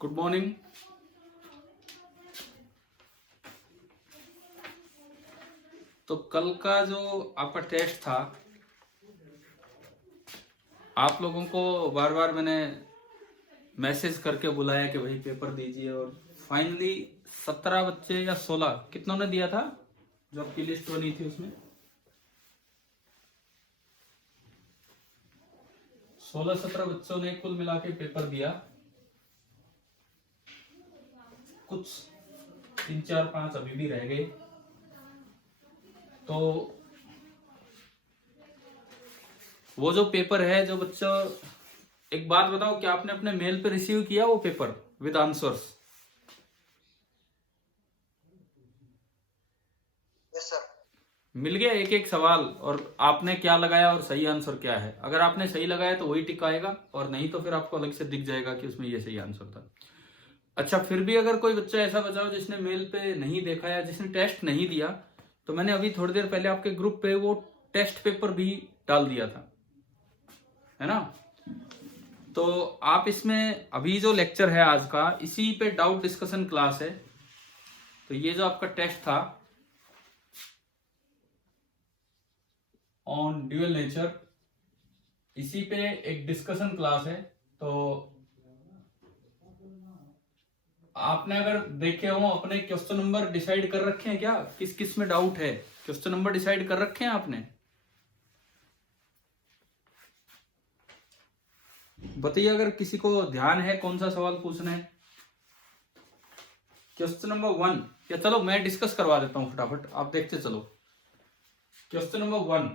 Good morning. तो कल का जो आपका टेस्ट था, आप लोगों को बार बार मैंने मैसेज करके बुलाया कि भाई पेपर दीजिए, और फाइनली 17 बच्चे या 16 कितनों ने दिया था जो आपकी लिस्ट बनी थी उसमें 16-17 बच्चों ने कुल मिला के पेपर दिया। कुछ 3-4-5 अभी भी रह गए। तो वो जो पेपर है, जो बच्चों, एक बात बताओ, क्या आपने अपने मेल पे रिसीव किया वो paper with answers? Yes sir. मिल गया एक एक सवाल, और आपने क्या लगाया और सही आंसर क्या है? अगर आपने सही लगाया तो वही टिक आएगा, और नहीं तो फिर आपको अलग से दिख जाएगा कि उसमें ये सही आंसर था। अच्छा, फिर भी अगर कोई बच्चा ऐसा बचा हो जिसने मेल पे नहीं देखा या जिसने टेस्ट नहीं दिया, तो मैंने अभी थोड़ी देर पहले आपके ग्रुप पे वो टेस्ट पेपर भी डाल दिया था, है ना? तो आप इसमें अभी जो लेक्चर है आज का, इसी पे डाउट डिस्कशन क्लास है। तो ये जो आपका टेस्ट था ऑन ड्यूअल नेचर, इसी पे एक डिस्कशन क्लास है। तो आपने अगर देखे हो, अपने क्वेश्चन नंबर डिसाइड कर रखे हैं क्या? किस किस में डाउट है? क्वेश्चन नंबर डिसाइड कर रखे हैं आपने? बताइए अगर किसी को ध्यान है कौन सा सवाल पूछना है। क्वेश्चन नंबर 1, या चलो मैं डिस्कस करवा देता हूं फटाफट, आप देखते चलो। क्वेश्चन नंबर 1,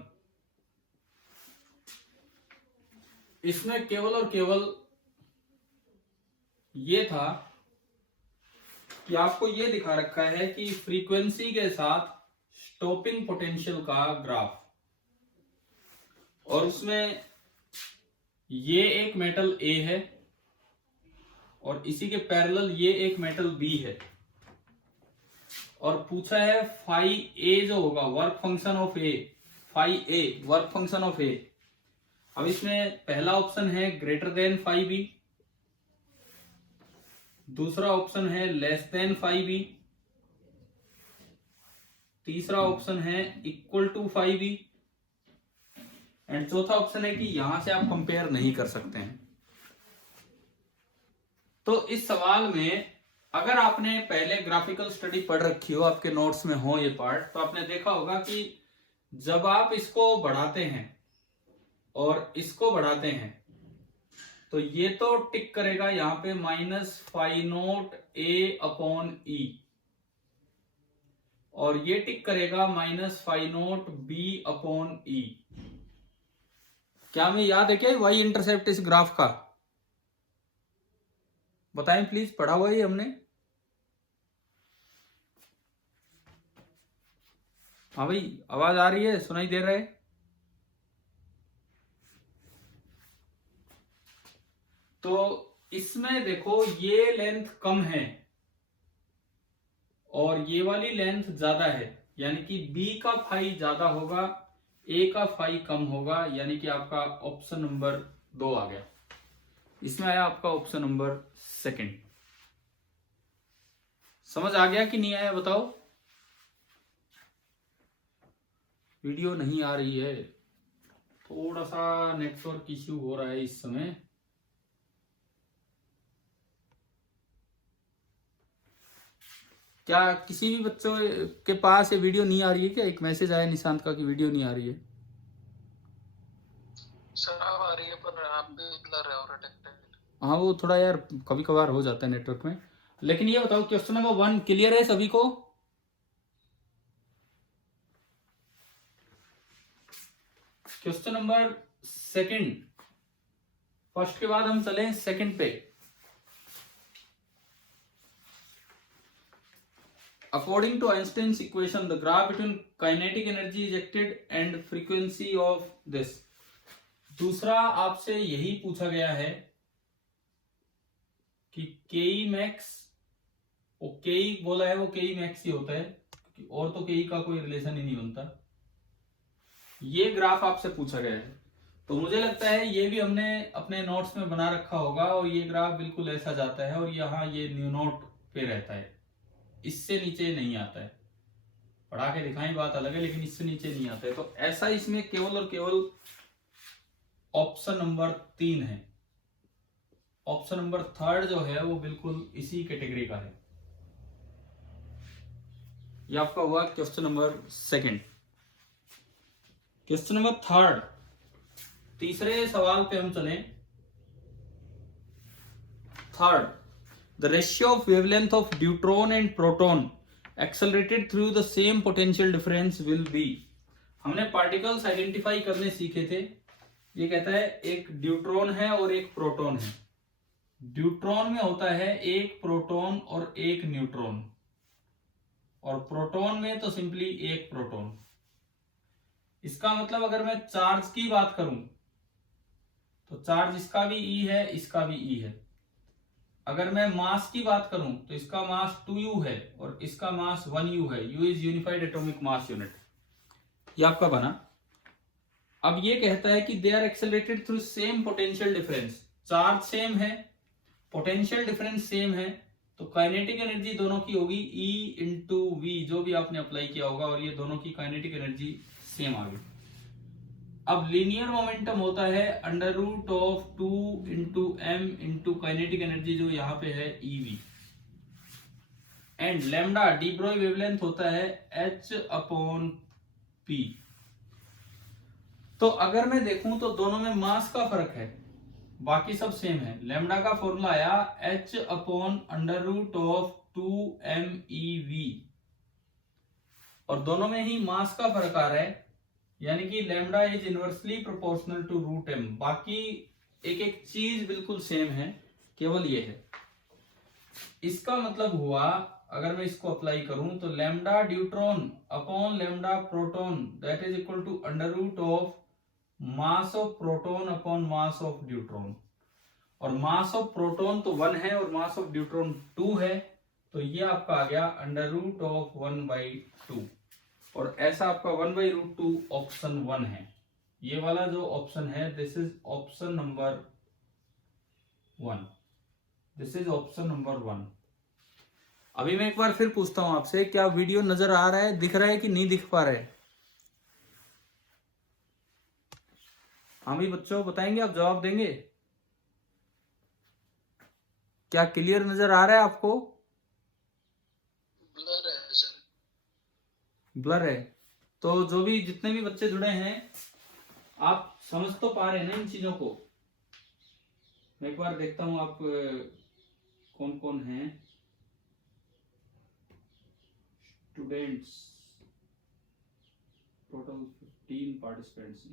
इसमें केवल और केवल ये था कि आपको ये दिखा रखा है कि फ्रीक्वेंसी के साथ स्टॉपिंग पोटेंशियल का ग्राफ, और उसमें ये एक मेटल ए है और इसी के पैरेलल ये एक मेटल बी है, और पूछा है फाई ए जो होगा work function of A, phi A work function of A. अब इसमें पहला ऑप्शन है ग्रेटर देन फाई बी, दूसरा ऑप्शन है लेस देन फाई बी, तीसरा ऑप्शन है equal to phi B, and चौथा ऑप्शन है कि यहां से आप कंपेयर नहीं कर सकते हैं। तो इस सवाल में अगर आपने पहले ग्राफिकल स्टडी पढ़ रखी हो, आपके नोट्स में हो ये पार्ट, तो आपने देखा होगा कि जब आप इसको बढ़ाते हैं और इसको बढ़ाते हैं, तो ये तो टिक करेगा यहां पे minus phi naught A upon E, और ये टिक करेगा minus phi naught B upon E. क्या हमें याद है क्या वाई इंटरसेप्ट इस ग्राफ का? बताएं प्लीज, पढ़ा हुआ है हमने? हाँ भाई, आवाज आ रही है, सुनाई दे रहा है? तो इसमें देखो, ये लेंथ कम है और ये वाली लेंथ ज्यादा है, यानी कि बी का फाई ज्यादा होगा, ए का फाई कम होगा, यानी कि आपका ऑप्शन नंबर 2 आ गया। इसमें आया आपका ऑप्शन नंबर 2। समझ आ गया कि नहीं आया बताओ? वीडियो नहीं आ रही है, थोड़ा सा नेटवर्क इश्यू हो रहा है इस समय। क्या किसी भी बच्चों के पास ये वीडियो नहीं आ रही है क्या? एक मैसेज आया निशांत का कि वीडियो नहीं आ रही है। सर अब आ रही है, पर आप भी ब्लर है और अटैक। हाँ, वो थोड़ा यार कभी कभार हो जाता है नेटवर्क में। लेकिन ये बताओ, क्वेश्चन नंबर 1 क्लियर है सभी को? क्वेश्चन नंबर 2, फर्स्ट के बाद हम चले सेकंड पे। According to Einstein's equation, the graph between kinetic energy ejected and frequency of this. दूसरा आपसे यही पूछा गया है कि के मैक्स, वो के बोला है, वो के मैक्स ही होता है, और तो के का कोई रिलेशन ही नहीं बनता। ये ग्राफ आपसे पूछा गया है। तो मुझे लगता है ये भी हमने अपने नोट्स में बना रखा होगा, और ये ग्राफ बिल्कुल ऐसा जाता है और यहाँ ये न्यू नोट पे रहता है, इससे नीचे नहीं आता है। पढ़ा के दिखाएं बात अलग है, लेकिन इससे नीचे नहीं आता है। तो ऐसा इसमें केवल और केवल ऑप्शन नंबर 3 है। ऑप्शन नंबर 3 जो है वो बिल्कुल इसी कैटेगरी का है। ये आपका हुआ क्वेश्चन नंबर 2। क्वेश्चन नंबर 3, तीसरे सवाल पे हम चलें। 3, the ratio of wavelength of deuteron and proton accelerated through the same potential difference will be. हमने पार्टिकल्स आइडेंटिफाई करने सीखे थे। ये कहता है एक ड्यूट्रॉन है और एक प्रोटॉन है। ड्यूट्रॉन में होता है एक प्रोटॉन और एक न्यूट्रॉन, और प्रोटॉन में तो सिंपली एक प्रोटॉन। इसका मतलब अगर मैं चार्ज की बात करूं तो चार्ज इसका भी ई है, इसका भी ई है। अगर मैं मास की बात करूं तो इसका मास 2u है और इसका मास 1u है। u is unified atomic mass unit. ये आपका बना। अब ये कहता है कि they are accelerated through same potential difference. Charge same है, पोटेंशियल डिफरेंस सेम है, तो काइनेटिक एनर्जी दोनों की होगी E इंटू वी, जो भी आपने अप्लाई किया होगा, और ये दोनों की काइनेटिक एनर्जी सेम आ गई। अब लीनियर मोमेंटम होता है √2 into M into kinetic energy जो यहाँ पे है EV, and lambda de Broglie wavelength होता है H/P। तो अगर मैं देखूं तो दोनों में मास का फर्क है, बाकी सब सेम है। लैम्डा का फॉर्मूला आया H/√2mEV, और दोनों में ही मास का फर्क आ रहा है, यानी कि lambda is inversely proportional to √m। बाकी एक एक चीज बिल्कुल सेम है, केवल ये है। इसका मतलब हुआ, अगर मैं इसको अप्लाई करूं तो lambda deuteron upon lambda proton that is equal to √ mass of proton upon mass of deuteron. और मास ऑफ प्रोटॉन तो 1 है और मास ऑफ ड्यूट्रॉन 2 है, तो ये आपका आ गया √1/2। और ऐसा आपका 1/√2 ऑप्शन 1 है। ये वाला जो ऑप्शन है this is option number 1। This is option number 1। अभी मैं एक बार फिर पूछता हूं आपसे, क्या वीडियो नजर आ रहा है, दिख रहा है कि नहीं दिख पा रहा है? हाँ भी बच्चों, बताएंगे, आप जवाब देंगे? क्या क्लियर नजर आ रहा है आपको? ब्लर है सर। ब्लर है? तो जो भी जितने भी बच्चे जुड़े हैं, आप समझ तो पा रहे हैं ना इन चीजों को? मैं एक बार देखता हूं आप कौन कौन हैं स्टूडेंट्स। Total 15 participants.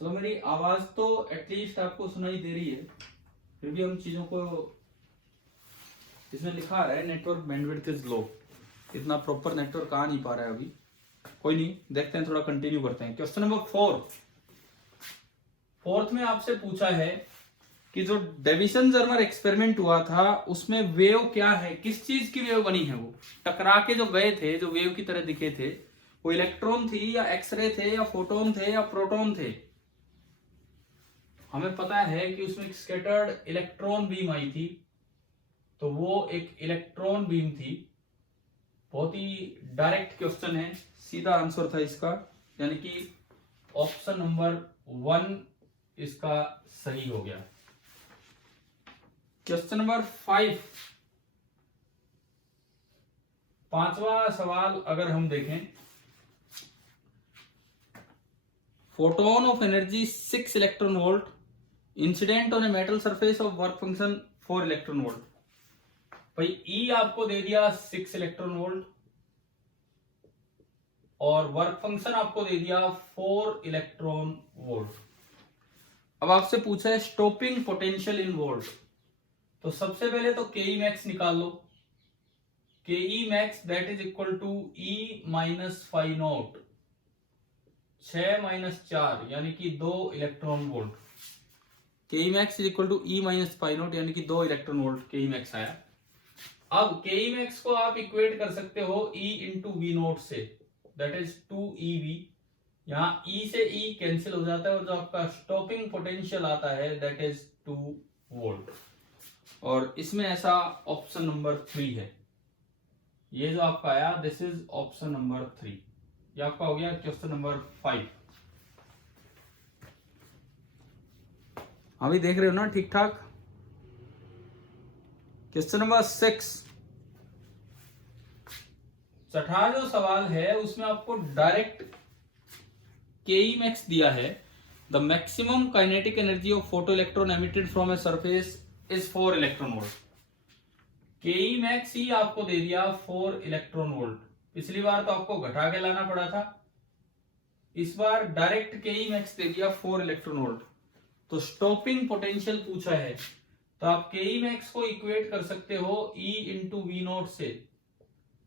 चलो, मेरी आवाज तो एटलीस्ट आपको सुनाई दे रही है, फिर भी हम चीजों को, इसमें लिखा है नेटवर्क बैंडविड्थ इज लो। इतना प्रॉपर नेटवर्क आ नहीं पा रहा है अभी। कोई नहीं, देखते हैं, थोड़ा कंटिन्यू करते हैं। क्वेश्चन नंबर 4 में आपसे पूछा है कि जो डेविसन जर्मर एक्सपेरिमेंट हुआ था उसमें वेव क्या है, किस चीज की वेव बनी है? वो टकरा के जो गए थे, जो वेव की तरह दिखे थे, वो इलेक्ट्रॉन थी या एक्सरे थे या फोटोन थे या प्रोटॉन थे? हमें पता है कि उसमें स्कैटर्ड इलेक्ट्रॉन बीम आई थी, तो वो एक इलेक्ट्रॉन बीम थी। बहुत ही डायरेक्ट क्वेश्चन है, सीधा आंसर था इसका, यानी कि ऑप्शन नंबर 1 इसका सही हो गया। क्वेश्चन नंबर 5, 5वां सवाल अगर हम देखें, photon of energy 6 electron volt incident on a metal surface of work function 4 electron volt. भाई ई आपको दे दिया 6 इलेक्ट्रॉन वोल्ट और वर्क फंक्शन आपको दे दिया 4 इलेक्ट्रॉन वोल्ट। अब आपसे पूछा है स्टॉपिंग पोटेंशियल इन वोल्ट, तो सबसे पहले तो के ई मैक्स निकाल लो। K E max that is equal to E - φ0। 6 - 4 यानी कि 2 electron volt. K max is equal to E minus phi naught यानी कि 2 इलेक्ट्रॉन वोल्ट के मैक्स आया। अब के मैक्स को आप इक्वेट कर सकते हो ई इंटू वी नोट से, दैट इज 2 EV। यहाँ ई से ई कैंसिल हो जाता है और जो आपका स्टॉपिंग पोटेंशियल आता है दैट इज 2 वोल्ट। और इसमें ऐसा ऑप्शन नंबर 3 है। ये जो आपका आया दिस इज ऑप्शन नंबर 3। ये आपका हो गया क्वेश्चन नंबर 5। अभी देख रहे हो ना ठीक ठाक। क्वेश्चन नंबर 6, छठा जो सवाल है उसमें आपको डायरेक्ट के मैक्स दिया है। The maximum kinetic energy of photo electron emitted from a surface is 4 electron volt. K max ही आपको दे दिया 4 इलेक्ट्रॉन वोल्ट। पिछली बार तो आपको घटा के लाना पड़ा था, इस बार डायरेक्ट के मैक्स दे दिया 4 इलेक्ट्रॉन वोल्ट। तो स्टॉपिंग पोटेंशियल पूछा है, तो आप के मैक्स को इक्वेट कर सकते हो ई इंटू वी नोट से,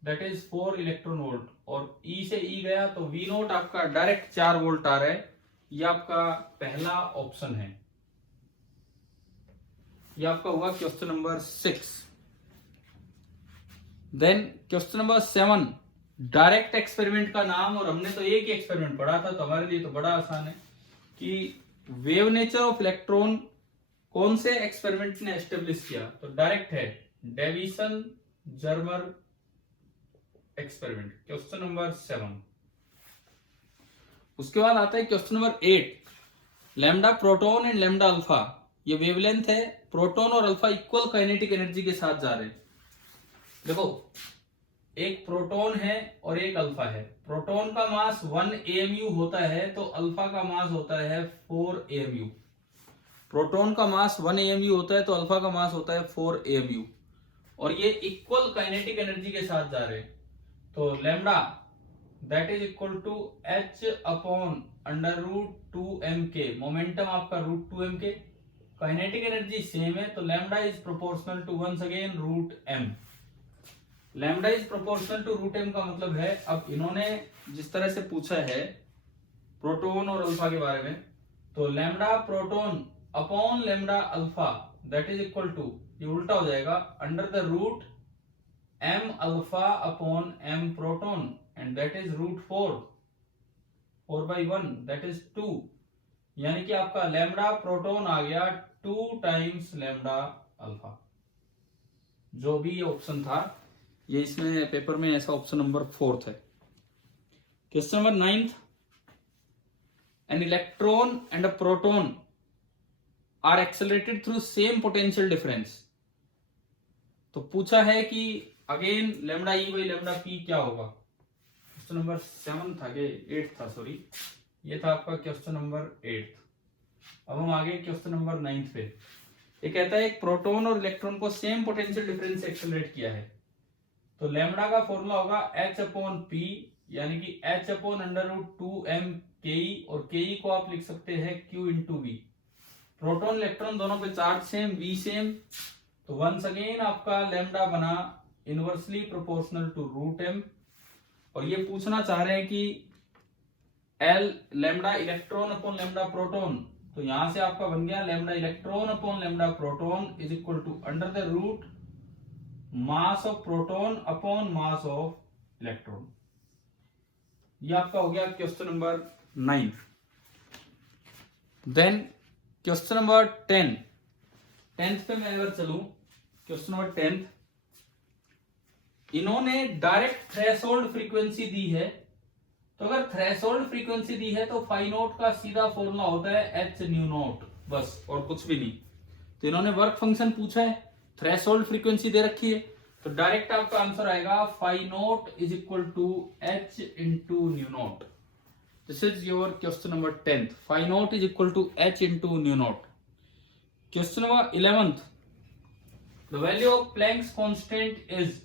दैट इज 4 इलेक्ट्रॉन वोल्ट। और ई से ई गया तो वी नोट आपका डायरेक्ट 4 वोल्ट आ रहा है। ये आपका पहला ऑप्शन है। ये आपका हुआ question number 6। Then question number 7, direct experiment का नाम। और हमने तो एक ही एक्सपेरिमेंट पढ़ा था, तो हमारे लिए तो बड़ा आसान है कि वेव नेचर ऑफ इलेक्ट्रॉन कौन से एक्सपेरिमेंट ने एस्टेब्लिश किया। तो डायरेक्ट है Davisson Germer experiment, question number 7। उसके बाद आता है question number 8, lambda proton and lambda alpha. ये वेवलेंथ है, प्रोटॉन और अल्फा इक्वल काइनेटिक एनर्जी के साथ जा रहे हैं। देखो एक प्रोटॉन है और एक अल्फा है। प्रोटॉन का मास 1 AMU होता है तो अल्फा का मास होता है 4 AMU। प्रोटॉन का मास 1 AMU होता है तो अल्फा का मास होता है 4 AMU। और ये इक्वल काइनेटिक एनर्जी के साथ जा रहे हैं। तो lambda that is equal to H upon under root 2mk। Momentum आपका root 2mk। Kinetic energy same है तो lambda is proportional to once again root m। Lambda is proportional to root m का मतलब है, अब इन्होंने जिस तरह से पूछा है प्रोटॉन और अल्फा के बारे में, तो lambda proton upon lambda alpha that is equal to, ये उल्टा हो जाएगा, under the root m alpha upon m proton and that is root 4/1 that is 2। यानी कि आपका लैम्डा प्रोटॉन आ गया 2 टाइम्स लैम्डा अल्फा। जो भी ऑप्शन था ये इसमें पेपर में ऐसा ऑप्शन नंबर 4 है। Question number 9, an electron and a proton are accelerated through same potential difference. तो पूछा है कि again lambda E by lambda P क्या होगा। क्वेश्चन नंबर 7 था कि 8 था, सॉरी ये था आपका क्वेश्चन नंबर 8। अब हम आगे क्वेश्चन नंबर 9 पे। ये कहता है एक प्रोटॉन और इलेक्ट्रॉन को सेम पोटेंशियल डिफरेंस से एक्सेलरेट किया है। तो लैम्डा का फॉर्मूला होगा H अपॉन P यानी कि H upon under root 2m ke, और ke को आप लिख सकते हैं Q into V। Proton electron दोनों पे चार्ज सेम, V सेम, तो वंस अगेन आपका लैम्डा बना inversely proportional to root m। और ये पूछना चाह रहे हैं कि L lambda electron upon lambda proton, तो यहां से आपका बन गया lambda electron upon lambda proton is equal to under the root mass of proton upon mass of electron. ये आपका हो गया question number 9। Then question number 10th पे मैं अगर चलूं, क्वेश्चन नंबर 10, इन्होंने डायरेक्ट थ्रेशोल्ड फ्रीक्वेंसी दी है। तो अगर थ्रेशोल्ड फ्रीक्वेंसी दी है तो फाई नोट का सीधा फॉर्मूला होता है h न्यू नोट, बस और कुछ भी नहीं। तो इन्होंने वर्क फंक्शन पूछा है, थ्रेशोल्ड फ्रीक्वेंसी दे रखी है, तो डायरेक्ट आपका आंसर आएगा phi naught is equal to h into nu naught. This is your question number 10th, phi naught is equal to h into nu naught. Question number 11th, the value of Planck's constant is.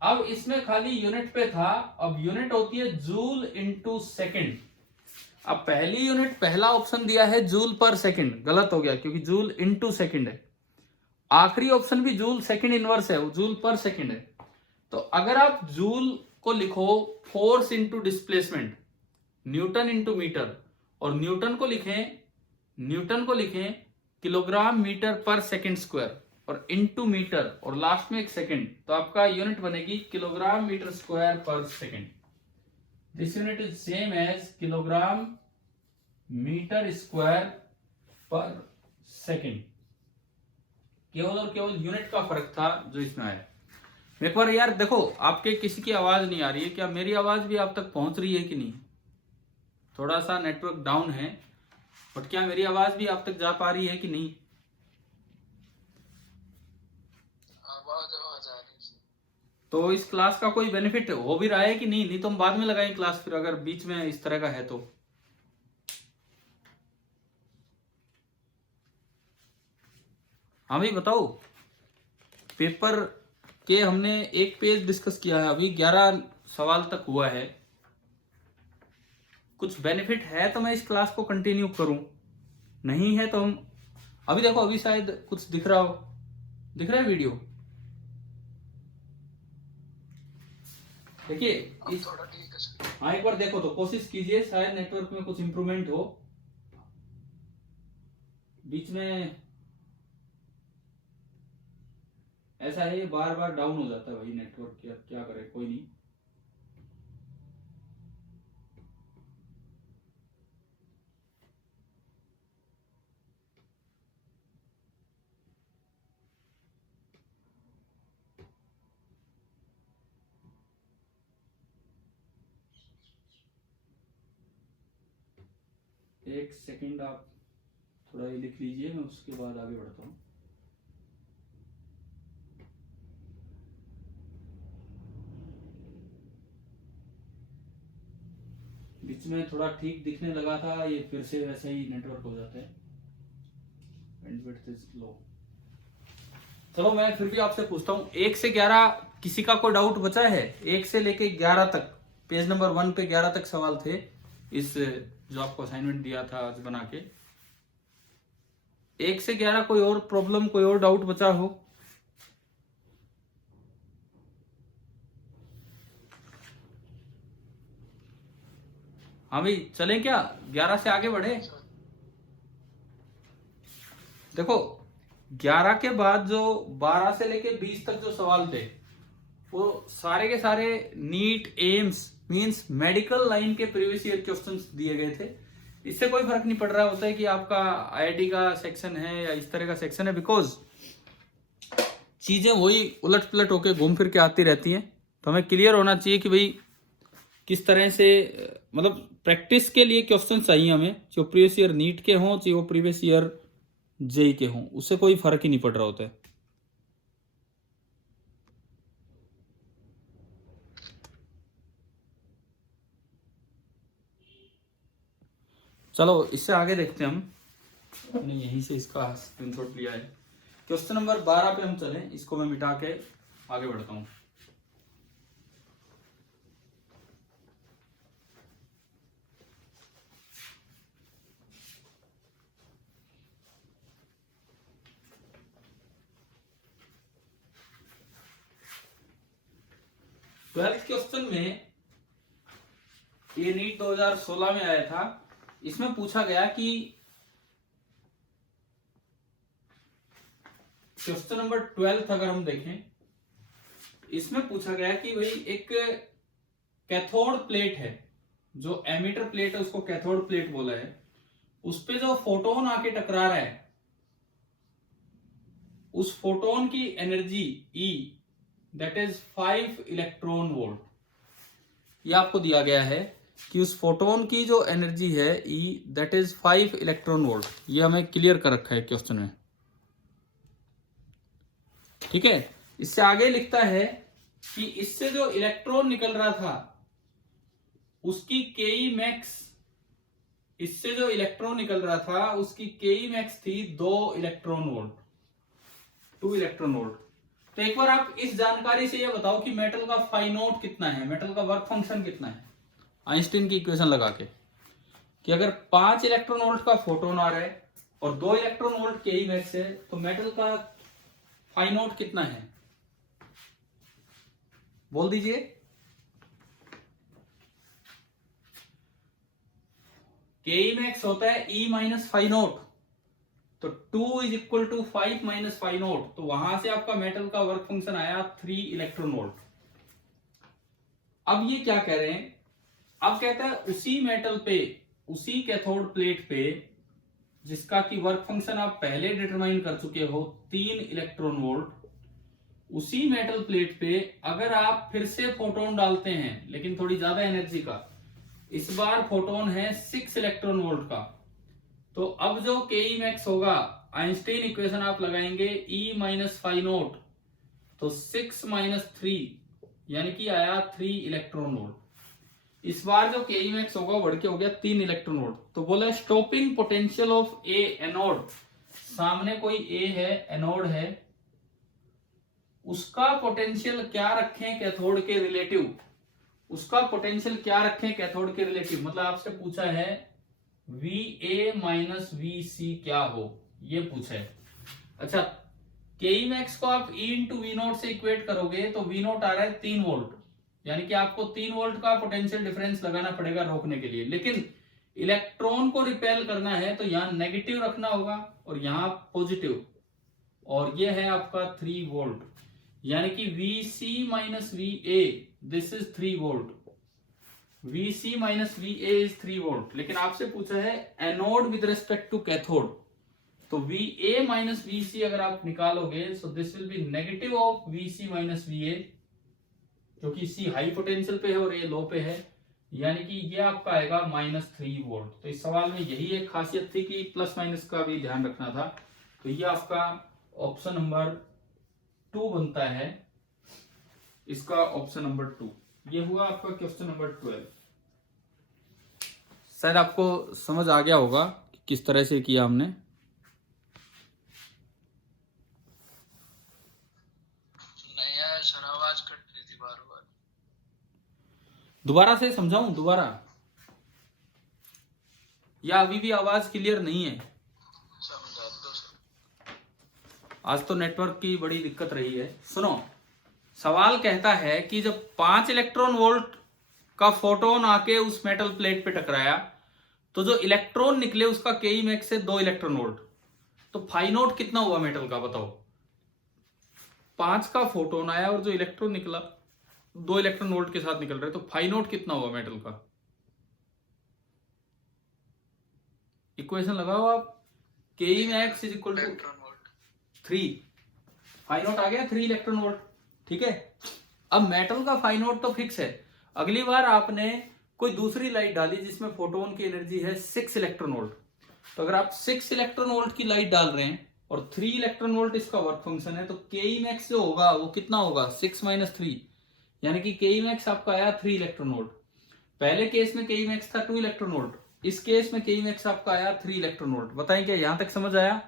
अब इसमें खाली unit पे था, अब unit होती है joule into second. अब पहली यूनिट पहला ऑप्शन दिया है जूल पर सेकंड, गलत हो गया क्योंकि जूल इंटू सेकंड है। आखिरी ऑप्शन भी जूल सेकंड इनवर्स है, वो जूल पर सेकंड है। तो अगर आप जूल को लिखो force into displacement, newton into metre, और न्यूटन को लिखें kilogram metre per second square, और इंटू मीटर और लास्ट में एक सेकंड, तो आपका यूनिट बनेगी kilogram metre square per second. This unit is same as kilogram metre square per second. केवल और केवल यूनिट का फर्क था जो इसमें आया। एक बार यार देखो, आपके किसी की आवाज नहीं आ रही है क्या? मेरी आवाज भी आप तक पहुंच रही है कि नहीं? थोड़ा सा नेटवर्क डाउन है, बट क्या मेरी आवाज भी आप तक जा पा रही है कि नहीं? आवाज आवाज आ रही है। तो इस क्लास का कोई बेनिफिट हो भी रहा है कि नहीं? नहीं तो हम बाद में लगाएं क्लास, फिर अगर बीच में इस तरह का है तो। हाँ भाई बताओ। पेपर के हमने एक पेज डिस्कस किया है, अभी 11 सवाल तक हुआ है। कुछ बेनिफिट है तो मैं इस क्लास को कंटिन्यू करूं, नहीं है तो हम अभी देखो, अभी शायद कुछ दिख रहा हो। दिख रहा है वीडियो? देखिए इस थोड़ा ठीक है। हाँ एक बार देखो तो कोशिश कीजिए, शायद नेटवर्क में कुछ इंप्रूवमेंट हो। बीच में ऐसा है, बार बार डाउन हो जाता है भाई नेटवर्क, क्या करे, कोई नहीं। एक सेकंड आप थोड़ा ये लिख लीजिए, मैं उसके बाद आगे बढ़ता हूँ। बीच में थोड़ा ठीक दिखने लगा था, ये फिर से वैसा ही नेटवर्क हो जाता है। Bandwidth is low. चलो मैं फिर भी आपसे पूछता हूँ, 1 से 11 किसी का कोई डाउट बचा है? 1 से लेके 11 तक, पेज नंबर 1 पे 11 तक सवाल थे इस जो आपको असाइनमेंट दिया था आज बना के। 1 से 11 कोई और प्रॉब्लम, कोई और डाउट बचा हो? हाँ भाई चलें क्या, 11 से आगे बढ़े? देखो 11 के बाद जो 12 से लेके 20 तक जो सवाल थे, वो सारे के सारे NEET AIIMS means medical line के प्रीवियस ईयर क्वेश्चंस दिए गए थे। इससे कोई फर्क नहीं पड़ रहा होता है कि आपका आईआईटी का सेक्शन है या इस तरह का सेक्शन है, बिकॉज चीजें वही उलट पुलट होके घूम फिर के आती रहती हैं। तो हमें क्लियर होना चाहिए कि भाई किस तरह से, मतलब प्रैक्टिस के लिए क्वेश्चन चाहिए हमें, जो प्रीवियस ईयर नीट के हों चाहे वो प्रीवियस ईयर जेई के हों, उससे कोई फर्क ही नहीं पड़ रहा होता है। चलो इससे आगे देखते हैं हम। हमने यहीं से इसका स्क्रीनशॉट लिया है। क्वेश्चन नंबर 12 पे हम चलें, इसको मैं मिटा के आगे बढ़ता हूं। ट्वेल्थ क्वेश्चन में, ये नीट 2016 में आया था, इसमें पूछा गया कि क्वेश्चन नंबर 12 अगर हम देखें, इसमें पूछा गया कि भाई एक कैथोड प्लेट है, जो एमिटर प्लेट है उसको कैथोड प्लेट बोला है, उस पे जो फोटोन आके टकरा रहा है, उस फोटोन की energy E that is 5 electron volt. ये आपको दिया गया है कि उस फोटोन की जो एनर्जी है E that is 5 electron volt. ये हमें क्लियर कर रखा है क्वेश्चन में, ठीक है। इससे आगे लिखता है कि इससे जो इलेक्ट्रॉन निकल रहा था उसकी Ke मैक्स, इससे जो इलेक्ट्रॉन निकल रहा था उसकी Ke मैक्स थी 2 इलेक्ट्रॉन वोल्ट, 2 इलेक्ट्रॉन वोल्ट। तो एक बार आप इस जानकारी से ये बताओ कि मेटल का फाई नोट कितना है, मेटल का वर्क फंक्शन कितना है, आइंस्टीन की इक्वेशन लगा के, कि अगर 5 इलेक्ट्रॉन वोल्ट का फोटोन आ रहा है और 2 इलेक्ट्रॉन वोल्ट Ke मैक्स है, तो मेटल का फाई नोट कितना है, बोल दीजिए। के ई मैक्स होता है ई माइनस फाइव नोट, तो 2 is equal to 5 minus five naught, तो वहां से आपका मेटल का वर्क फंक्शन आया 3 इलेक्ट्रॉन वोल्ट। अब ये क्या कह रहे हैं, अब कहता है उसी मेटल पे, उसी कैथोड प्लेट पे, जिसका की वर्क फंक्शन आप पहले डिटरमाइन कर चुके हो 3 इलेक्ट्रॉन वोल्ट, उसी मेटल प्लेट पे अगर आप फिर से फोटोन डालते हैं, लेकिन थोड़ी ज्यादा एनर्जी का, इस बार फोटोन है 6 इलेक्ट्रॉन वोल्ट का, तो अब जो के ई मैक्स होगा, आइंस्टाइन इक्वेशन आप लगाएंगे ई माइनस फाइव नोट, तो 6 माइनस 3 यानी कि आया 3 इलेक्ट्रॉन वोल्ट। इस बार जो के ई मैक्स होगा बढ़ के हो गया 3 इलेक्ट्रॉन वोल्ट। तो बोला stopping potential of A anode, सामने कोई ए है, एनोड है, उसका पोटेंशियल क्या रखें कैथोड के रिलेटिव, उसका पोटेंशियल क्या रखें कैथोड के रिलेटिव, मतलब आपसे पूछा है वी ए माइनस वी सी क्या हो, ये पूछा है। अच्छा, के ई मैक्स को आप ई इंटू वी नोट से इक्वेट करोगे तो वी नोट आ रहा है 3 वोल्ट, यानी कि आपको 3 वोल्ट का पोटेंशियल डिफरेंस लगाना पड़ेगा रोकने के लिए। लेकिन इलेक्ट्रॉन को रिपेल करना है तो यहां नेगेटिव रखना होगा और यहां पॉजिटिव, और ये है आपका 3 वोल्ट, यानी कि V C minus V A, this is 3 volt, V C minus V A is 3 volt. लेकिन आपसे पूछा है anode with respect to cathode, तो V A minus V C अगर आप निकालोगे, so this will be negative of V C minus V A, क्योंकि C high potential पे है और ए लो पे है, यानी कि ये आपका आएगा -3 वोल्ट। तो इस सवाल में यही एक खासियत थी कि प्लस माइनस का भी ध्यान रखना था। तो ये आपका ऑप्शन नंबर 2 बनता है, इसका ऑप्शन नंबर 2। ये हुआ आपका क्वेश्चन नंबर 12। शायद आपको समझ आ गया होगा कि किस तरह से किया हमने। नहीं आया सर, आवाज कट रही थी बार बार। दोबारा से समझाऊं दोबारा, या अभी भी आवाज क्लियर नहीं है? समझा दो सर। आज तो नेटवर्क की बड़ी दिक्कत रही है। सुनो, सवाल कहता है कि जब 5 इलेक्ट्रॉन वोल्ट का फोटोन आके उस मेटल प्लेट पे टकराया, तो जो इलेक्ट्रॉन निकले उसका के ई मैक्स से 2 इलेक्ट्रॉन वोल्ट, तो फाई नोट कितना हुआ मेटल का, बताओ। 5 का फोटोन आया और जो इलेक्ट्रॉन निकला 2 इलेक्ट्रॉन वोल्ट के साथ निकल रहे, तो फाई नोट कितना हुआ मेटल का। इक्वेशन लगाओ आप, K E max is equal to electron volt 3, phi naught आ गया 3 इलेक्ट्रॉन वोल्ट, ठीक है। अब मेटल का फाई नोट तो फिक्स है, अगली बार आपने कोई दूसरी लाइट डाली जिसमें फोटोन की एनर्जी है 6 इलेक्ट्रॉन वोल्ट, तो अगर आप 6 इलेक्ट्रॉन वोल्ट की लाइट डाल रहे हैं और 3 इलेक्ट्रॉन वोल्ट इसका वर्क फंक्शन है, तो के ई मैक्स जो होगा वो कितना होगा, 6 माइनस 3, यानी कि के ई मैक्स आपका आया 3 इलेक्ट्रॉन वोल्ट। पहले केस में के ई मैक्स था 2 इलेक्ट्रॉन वोल्ट, इस केस में के ई मैक्स आपका आया 3 इलेक्ट्रॉन वोल्ट। बताएं क्या यहां तक समझ आया?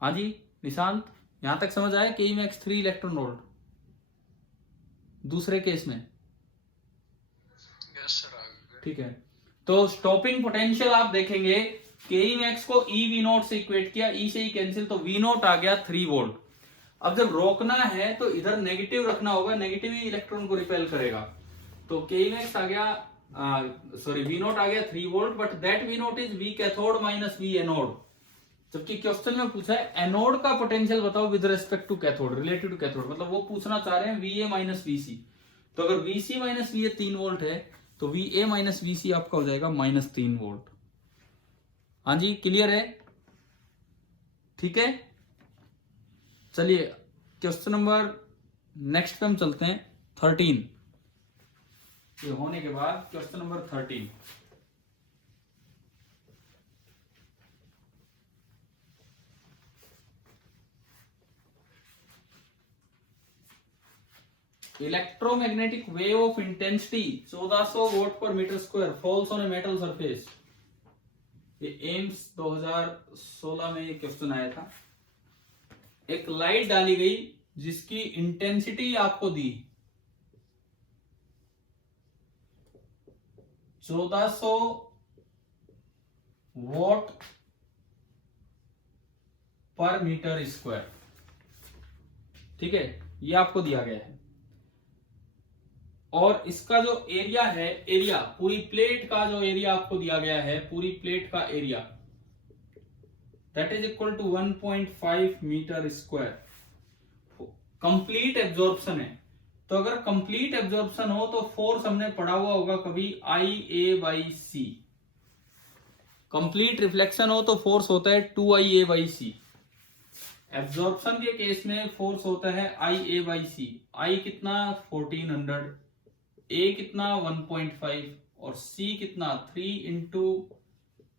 हाँ जी निशांत, यहां तक समझ आया? के ई मैक्स 3 इलेक्ट्रॉन वोल्ट दूसरे केस में, यस सर, आ गया। ठीक है। तो स्टॉपिंग पोटेंशियल आप देखेंगे, के ई मैक्स को ई वी नोट से इक्वेट किया, ई से ही कैंसिल, तो वी नोट आ गया 3 वोल्ट। अब जब रोकना है तो इधर नेगेटिव रखना होगा, नेगेटिव ही इलेक्ट्रॉन को रिपेल करेगा, तो के ई मैक्स आ गया, सॉरी वी नोट आ गया 3 volt, but that V naught is V cathode minus V anode. जबकि क्वेश्चन में पूछा है एनोड का पोटेंशियल बताओ with respect to cathode, related to cathode, मतलब वो पूछना चाह रहे हैं V A minus V C. तो अगर V C minus V A 3 volt है, तो V A minus V C आपका हो जाएगा -3 वोल्ट। हाँ जी क्लियर है? ठीक है, चलिए क्वेश्चन नंबर नेक्स्ट पे हम चलते हैं, 13। ये होने के बाद question number 13। Electromagnetic wave of intensity 1400 volt पर metre square falls on a metal surface. ये एम्स 2016 में ये क्वेश्चन आया था। एक लाइट डाली गई जिसकी इंटेंसिटी आपको दी 1400 वॉट पर मीटर स्क्वायर, ठीक है, ये आपको दिया गया है। और इसका जो एरिया है, एरिया पूरी प्लेट का जो एरिया आपको दिया गया है, पूरी प्लेट का area that is equal to 1.5 metre square. Complete absorption है, तो अगर कंप्लीट एब्जॉर्प्शन हो तो फोर्स हमने पढ़ा हुआ होगा कभी IA/C। कंप्लीट रिफ्लेक्शन हो तो फोर्स होता है 2IA/C। एब्जॉर्प्शन के केस में फोर्स होता है IA/C। I कितना 1400, A कितना 1.5 और C कितना 3 इंटू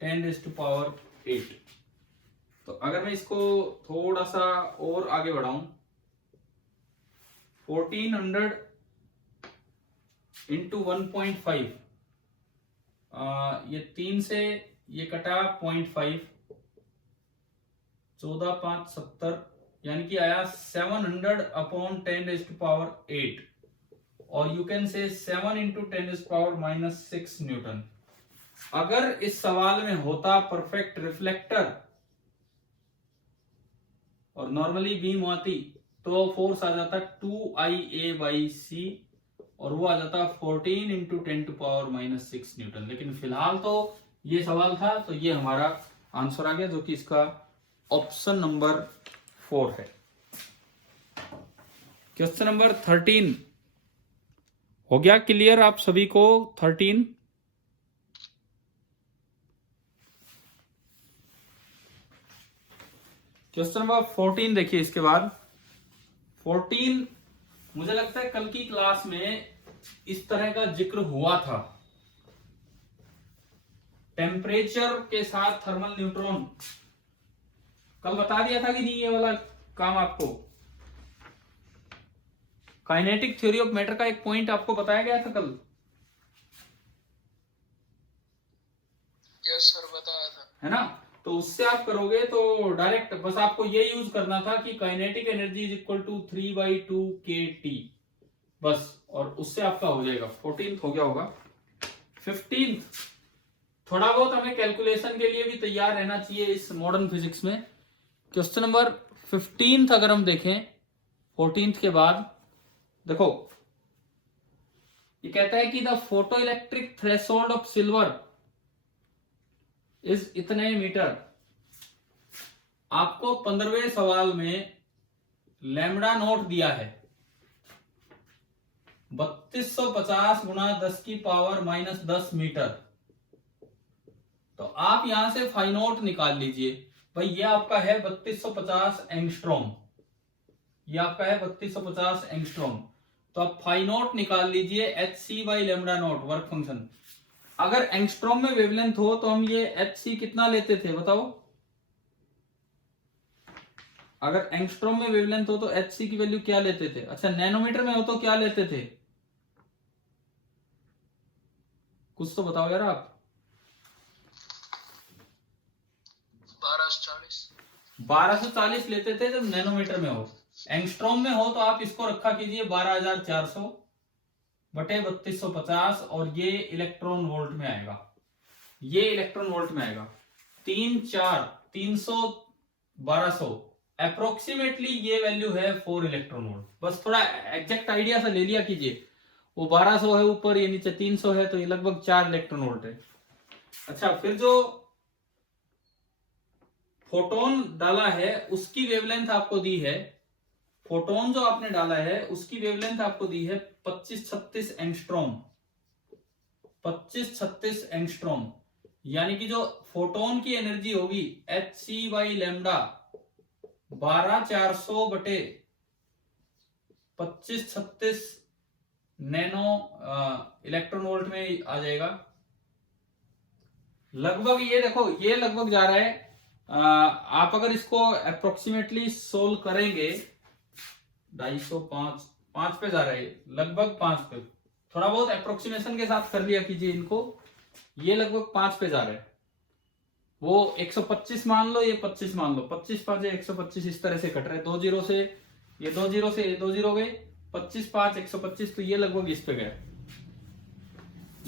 10⁸8। तो अगर मैं इसको थोड़ा सा और आगे बढ़ाऊं, 1400 इंटू 1.5, ये 3 से ये कटा 0.5, 14 5 70, यानी कि आया 700/10⁸8 और you can say 7 into 10⁻⁻6 Newton. अगर इस सवाल में होता परफेक्ट रिफ्लेक्टर और नॉर्मली बीम आती तो फोर्स आ जाता 2IA/C और वो आ जाता 14 इंटू 10⁻⁻6 न्यूटन। लेकिन फिलहाल तो ये सवाल था, तो ये हमारा आंसर आ गया, जो कि इसका ऑप्शन नंबर 4 है। क्वेश्चन नंबर 13 हो गया क्लियर आप सभी को? 13 क्वेश्चन नंबर 14 देखिए। इसके बाद 14 मुझे लगता है कल की क्लास में इस तरह का जिक्र हुआ था। टेम्परेचर के साथ थर्मल न्यूट्रॉन कल बता दिया था कि नहीं? ये वाला काम आपको काइनेटिक थ्योरी ऑफ मैटर का एक पॉइंट आपको बताया गया था कल। यस सर, बताया था, है ना? तो उससे आप करोगे तो डायरेक्ट बस आपको ये यूज करना था कि kinetic energy is equal to 3/2 kT बस, और उससे आपका हो जाएगा। 14th हो गया होगा। 15th थोड़ा बहुत हमें कैलकुलेशन के लिए भी तैयार रहना चाहिए इस मॉडर्न फिजिक्स में। क्वेश्चन नंबर 15th अगर हम देखें 14th के बाद, देखो ये कहता है कि the photo electric threshold of silver is इतने मीटर। आपको 15वें सवाल में लैम्डा नोट दिया है 3250 गुणा 10⁻⁻10 मीटर। तो आप यहां से फाइ नोट निकाल लीजिए। भाई ये आपका है 3250 एंगस्ट्रॉम, ये आपका है 3250 एंगस्ट्रॉम। तो आप फाइ नोट निकाल लीजिए hc/λ0 वर्क फंक्शन। अगर एंगस्ट्रॉम में वेवलेंथ हो तो हम ये hc कितना लेते थे बताओ? अगर एंगस्ट्रॉम में वेवलेंथ हो तो hc की वैल्यू क्या लेते थे? अच्छा, नैनोमीटर में हो तो क्या लेते थे? कुछ तो बताओ यार आप। 1240 लेते थे जब नैनोमीटर में हो। एंगस्ट्रॉम में हो तो आप इसको रखा कीजिए 12400 बटे 3250 और ये इलेक्ट्रॉन वोल्ट में आएगा, ये इलेक्ट्रॉन वोल्ट में आएगा। 3 4 300 1200 अप्रोक्सीमेटली ये वैल्यू है 4 इलेक्ट्रॉन वोल्ट। बस थोड़ा एग्जैक्ट आइडिया सा ले लिया कीजिए। वो 1200 है ऊपर, ये नीचे 300 है, तो ये लगभग 4 इलेक्ट्रॉन वोल्ट है। अच्छा, फिर जो फोटोन डाला है उसकी वेवलेंथ आपको दी है, फोटोन जो आपने डाला है उसकी वेवलेंथ आपको दी है 2536 एंगस्ट्रॉम। 2536 एंगस्ट्रॉम, यानी कि जो फोटोन की एनर्जी होगी hc/λ 12400 बटे 2536 नैनो इलेक्ट्रॉन वोल्ट में आ जाएगा। लगभग ये देखो, ये लगभग जा रहा है। आप अगर इसको अप्रोक्सीमेटली सोल्व करेंगे 250 5 पे जा रहा है, लगभग 5 पे। थोड़ा बहुत अप्रोक्सीमेशन के साथ कर लिया कीजिए इनको। ये लगभग 5 पे जा रहा है। वो 125 मान लो, ये 25 मान लो, 25 5 125 इस तरह से कट रहे हैं। 2 0 से ये 2 0 से ये 2 0 गए, 25 5 125, तो ये लगभग इस पे गए।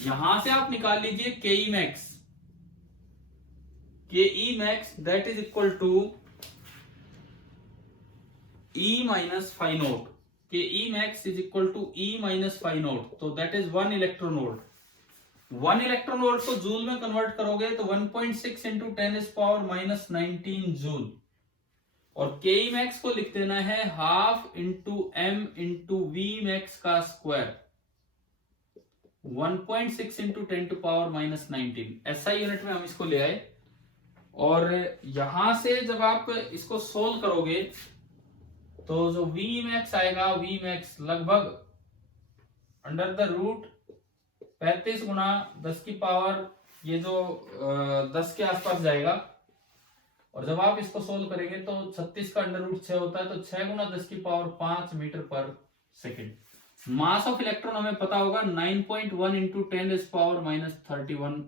यहां से आप निकाल लीजिए K E max. K E max that is equal to E minus phi naught. K E max is equal to E minus five naught, तो that is 1 electron volt. 1 electron volt को जूल में कन्वर्ट करोगे तो 1.6 इंटू 10⁻⁻19 जूल, और के E max को लिख देना है half into M into V max का स्क्वायर, 1.6 इंटू 10⁻⁻19 एसआई यूनिट में हम इसको ले आए। और यहां से जब आप इसको सोल्व करोगे तो जो वी मैक्स आएगा, वी मैक्स लगभग अंडर द रूट 35 गुना 10 की पावर, ये जो 10 के आसपास जाएगा। और जब आप इसको सोल्व करेंगे तो 36 का अंडर रूट 6 होता है, तो 6 गुना 10 की पावर 5 मीटर पर सेकेंड। मास ऑफ इलेक्ट्रॉन हमें पता होगा 9.1 इंटू 10⁻31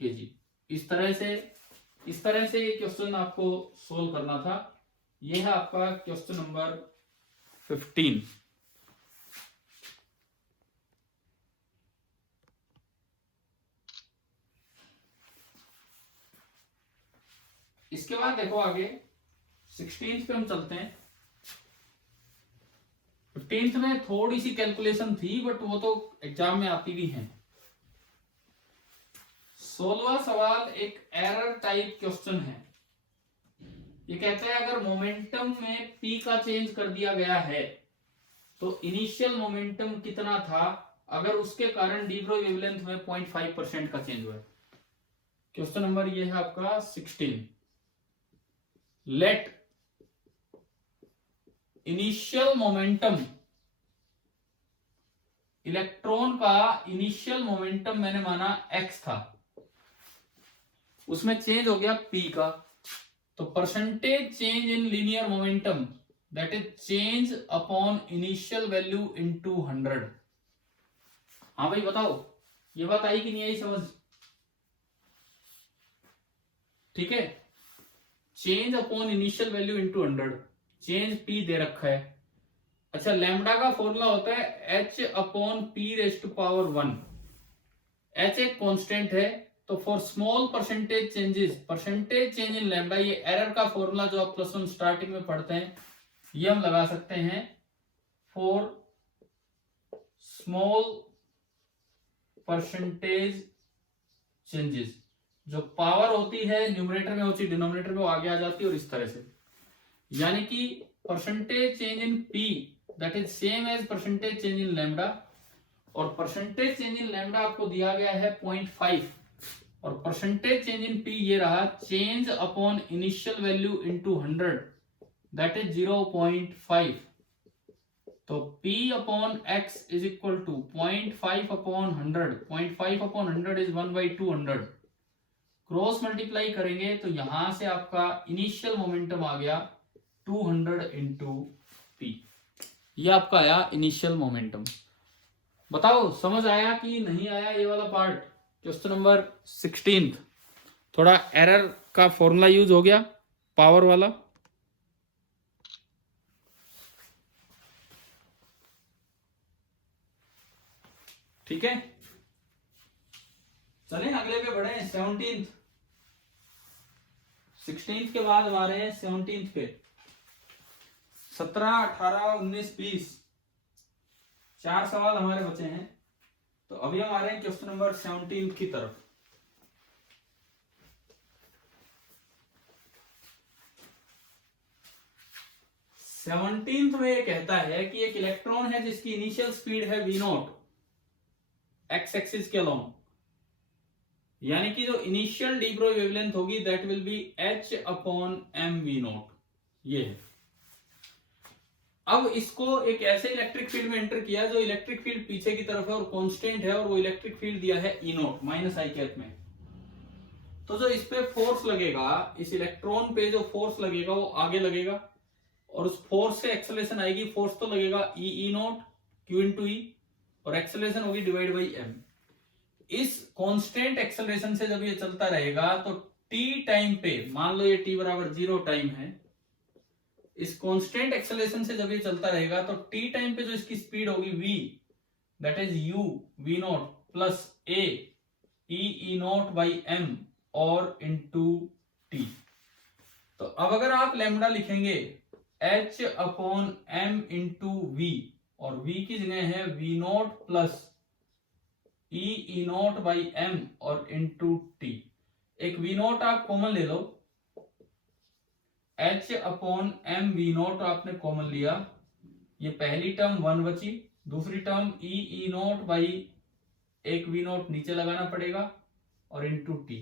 kg। इस तरह से ये क्वेश्चन आपको सोल्व करना था। यह है आपका क्वेश्चन नंबर 15। इसके बाद देखो आगे 16th पे हम चलते हैं। 15th में थोड़ी सी कैलकुलेशन थी, बट वो तो एग्जाम में आती भी है। 16वां सवाल एक एरर टाइप क्वेश्चन है। ये कहता है अगर मोमेंटम में p का चेंज कर दिया गया है तो इनिशियल मोमेंटम कितना था अगर उसके कारण डी ब्रोई वेवलेंथ में 0.5% का चेंज हुआ है। क्वेश्चन नंबर ये है आपका 16। लेट इनिशियल मोमेंटम, इलेक्ट्रॉन का इनिशियल मोमेंटम मैंने माना x था, उसमें चेंज हो गया p का, तो percentage change in linear momentum that is change upon initial value into 100। हाँ भाई बताओ, ये बात आई कि नहीं आई समझ? ठीक है, change upon initial value into 100, change p दे रखा है। अच्छा, लैम्डा का फॉर्मूला होता है h अपॉन p raise to power 1। h एक कांस्टेंट है, तो for small percentage changes, percentage change in lambda, ये एरर का फॉर्मूला जो आप +1 स्टार्टिंग में पढ़ते हैं, ये हम लगा सकते हैं फॉर स्मॉल परसेंटेज चेंजेस। जो पावर होती है न्यूमरेटर में होती है, डिनोमिनेटर में वो आगे आ जाती है, और इस तरह से, यानी कि percentage change in p that is same as percentage change in lambda, और परसेंटेज चेंज इन लैम्डा आपको दिया गया है 0.5, और परसेंटेज चेंज इन p ये रहा change upon initial value into 100 that is 0.5। तो p upon x is equal to 0.5 upon 100, 0.5 upon 100 is 1/200। Cross multiply करेंगे तो यहां से आपका इनिशियल मोमेंटम आ गया 200 इंटू p। ये आपका आया इनिशियल मोमेंटम। बताओ समझ आया कि नहीं आया ये वाला पार्ट? क्वेश्चन नंबर 16 थोड़ा एरर का फॉर्मूला यूज हो गया, पावर वाला। ठीक है, चलें अगले पे बढ़े। 17th, 16th के बाद हमारे हैं 17th पे 17, 18, 19, 20 4 सवाल हमारे बचे हैं। तो अभी हम आ रहे हैं क्वेश्चन नंबर 17 की तरफ। सेवनटीन्थ में ये कहता है कि एक इलेक्ट्रॉन है जिसकी इनिशियल स्पीड है v0 एक्स एक्सिस के अलोंग, यानी कि जो इनिशियल डी ब्रोई वेवलेंथ होगी that will be h upon m v0। ये है। अब इसको एक ऐसे इलेक्ट्रिक फील्ड में एंटर किया जो इलेक्ट्रिक फील्ड पीछे की तरफ है और कांस्टेंट है, और वो इलेक्ट्रिक फील्ड दिया है E0 माइनस आई कैप में। तो जो इस पे फोर्स लगेगा, इस इलेक्ट्रॉन पे जो फोर्स लगेगा वो आगे लगेगा, और उस फोर्स से एक्सेलरेशन आएगी। फोर्स तो लगेगा E0 Q इंटू ई, और एक्सेलरेशन होगी डिवाइड बाई m। इस कांस्टेंट एक्सेलरेशन से जब ये चलता रहेगा तो t टाइम पे, मान लो ये t बराबर 0 टाइम है, इस कांस्टेंट एक्सेलरेशन से जब ये चलता रहेगा तो t टाइम पे जो इसकी स्पीड होगी v that is u v0 plus a e0 by m और इंटू t। तो अब अगर आप लैम्डा लिखेंगे H upon M into V, और V की जगह है V not plus E naught by M और इंटू T। एक V नॉट आप कॉमन ले लो, H upon M V not आपने कॉमन लिया, ये पहली टर्म 1 बची, दूसरी टर्म ई नॉट बाई एक V नॉट नीचे लगाना पड़ेगा और इंटू T,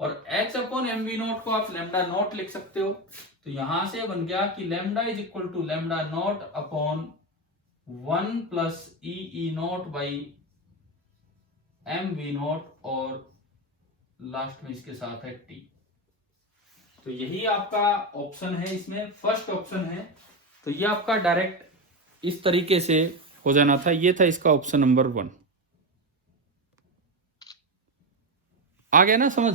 और H upon M V naught को आप लैम्डा नॉट लिख सकते हो। तो यहां से बन गया कि lambda is equal to lambda naught upon 1 plus E naught by M V naught, और लास्ट में इसके साथ है T। तो यही आपका ऑप्शन है, इसमें फर्स्ट ऑप्शन है। तो ये आपका डायरेक्ट इस तरीके से हो जाना था, ये था इसका ऑप्शन नंबर 1। आ गया ना समझ?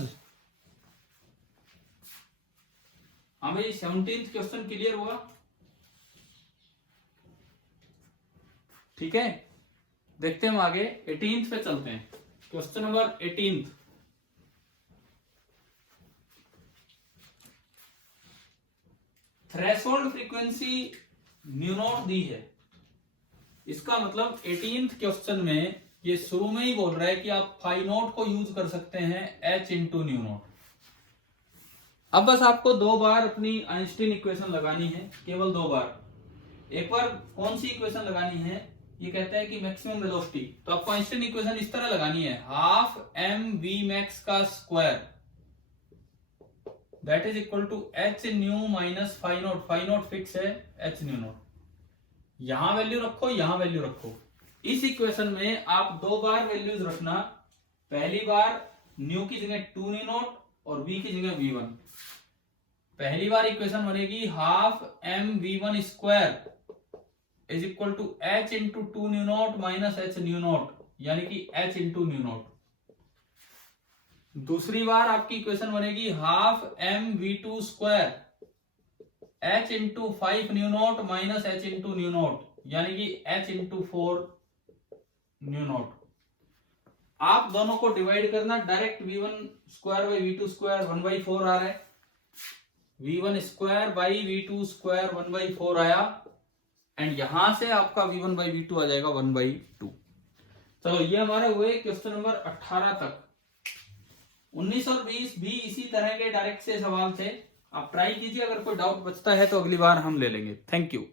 हाँ भाई, 17th क्वेश्चन क्लियर हुआ? ठीक है, देखते हैं हम आगे 18th पे चलते हैं। Question number 18th, threshold frequency new not the है। इसका मतलब 18th क्वेश्चन में ये शुरू में ही बोल रहा है कि आप फाई नॉट को यूज कर सकते हैं h इंटू न्यू नॉट। अब बस आपको 2 बार अपनी आइंस्टीन इक्वेशन लगानी है, केवल 2 बार। एक बार कौन सी इक्वेशन लगानी है, ये कहता है कि मैक्सिमम वेलोसिटी, तो आपको आइंस्टीन इक्वेशन इस तरह लगानी है, हाफ एम वी मैक्स का square that is equal to H nu minus phi naught. Phi naught fix है, एच न्यू नॉट यहां वैल्यू रखो, यहां वैल्यू रखो। इस इक्वेशन में आप 2 बार वैल्यूज रखना, पहली बार न्यू की जगह 2 न्यू नॉट और v की जगह v1। पहली बार इक्वेशन बनेगी half M v1 square is equal to h into 2 nu naught minus h nu naught, यानी कि h इंटू न्यू नॉट। दूसरी बार आपकी इक्वेशन बनेगी half M v2 square h into 5 nu naught minus h into nu naught, यानी कि h into 4 new not. आप दोनों को डिवाइड करना, direct v1 square by v2 square 1/4 आ रहा है, v1 square by v2 square 1/4 आया, एंड यहां से आपका v1 बाई v2 आ जाएगा 1/2। चलो ये हमारे हुए क्वेश्चन नंबर 18 तक। 19 और 20 भी इसी तरह के डायरेक्ट से सवाल थे, आप ट्राई कीजिए। अगर कोई डाउट बचता है तो अगली बार हम ले लेंगे। Thank you.